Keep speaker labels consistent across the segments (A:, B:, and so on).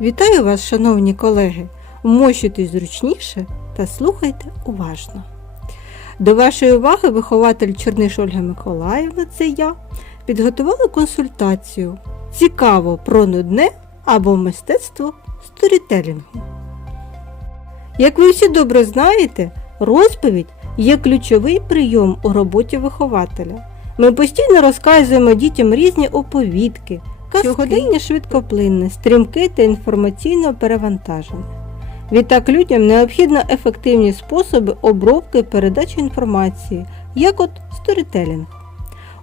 A: Вітаю вас, шановні колеги! Вмощуйтесь зручніше та слухайте уважно. До вашої уваги вихователь Черниш Ольга Миколаївна, це я, підготувала консультацію Цікаво про нудне або мистецтво сторітелінгу. Як ви всі добре знаєте, розповідь є ключовий прийом у роботі вихователя. Ми постійно розказуємо дітям різні оповідки, казки. Сьогодення швидкоплинне, стрімке та інформаційно перевантажене. Відтак людям необхідно ефективні способи обробки передачі інформації, як от сторітелінг.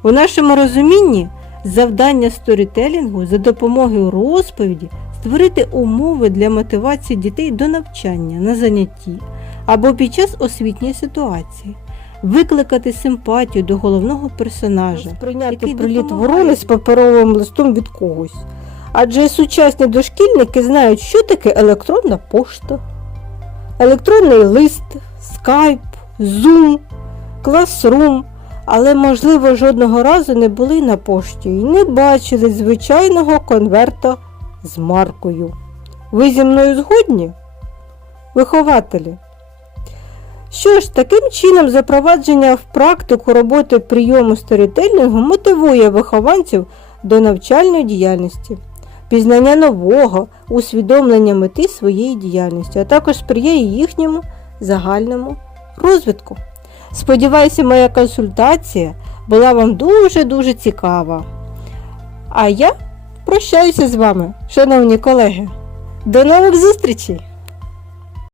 A: У нашому розумінні завдання сторітелінгу за допомогою розповіді створити умови для мотивації дітей до навчання на занятті або під час освітньої ситуації, викликати симпатію до головного персонажа,
B: Сприйняти
A: який
B: приліт ворони з паперовим листом від когось. Адже сучасні дошкільники знають, що таке електронна пошта, електронний лист, скайп, зум, класрум, але, можливо, жодного разу не були на пошті і не бачили звичайного конверта з маркою. Ви зі мною згодні? Вихователі. Що ж, таким чином запровадження в практику роботи прийому сторітелінгу мотивує вихованців до навчальної діяльності, пізнання нового, усвідомлення мети своєї діяльності, а також сприяє їхньому загальному розвитку. Сподіваюся, моя консультація була вам дуже-дуже цікава. А я прощаюся з вами, шановні колеги. До нових зустрічей!